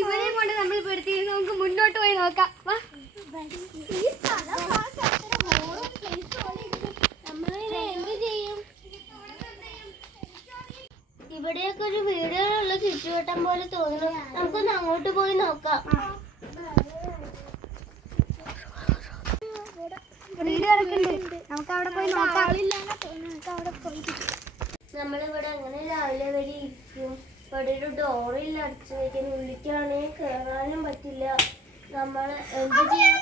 ഇവരെ കൊണ്ട് നമ്മൾ പെടുത്തി നമുക്ക് മുന്നോട്ട് പോയി നോക്കാം. ഇവിടെയൊക്കെ ഒരു വീടുകളുള്ള ചുറ്റുവട്ടം പോലെ തോന്നുന്നു. നമുക്കൊന്ന് അങ്ങോട്ട് പോയി നോക്കാം. വീട് കിടക്കുന്നുണ്ട്, നമുക്ക് അവിടെ പോയി നോക്കാം. നമ്മളിവിടെ അങ്ങനെ രാവിലെ വരെ ഇരിക്കും. ഇവിടെ ഒരു ഡോറില്ല, അടച്ചു വയ്ക്കാൻ. ഉള്ളിക്കാണെങ്കിൽ കയറാനും പറ്റില്ല. നമ്മൾ എന്ത് ചെയ്യും?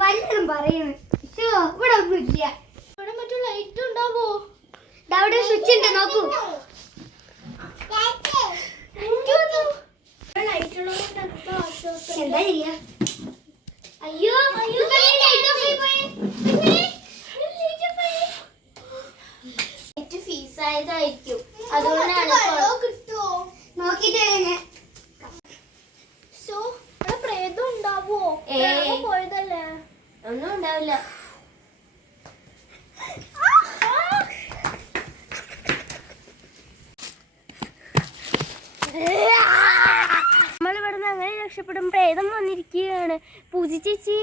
വല്ലതും പറയുന്നു. ഇവിടെ ഒന്നും ഇല്ല. ഇവിടെ മറ്റു ലൈറ്റ് ഉണ്ടാവോ? അവിടെ സ്വിച്ച് ഉണ്ട്, നോക്കൂ. എന്താ ചെയ്യാ? അയ്യോ ഫീസായതായിരിക്കും, അതുകൊണ്ടാണ്. നോക്കിട്ടേ പ്രേതം ഉണ്ടാവോ? പോയതല്ലേ, ഒന്നും ഉണ്ടാവില്ല. നമ്മളിവിടുന്ന് അങ്ങനെ രക്ഷപ്പെടും. പ്രേതം വന്നിരിക്കുകയാണ്. പൂജ ചേച്ചി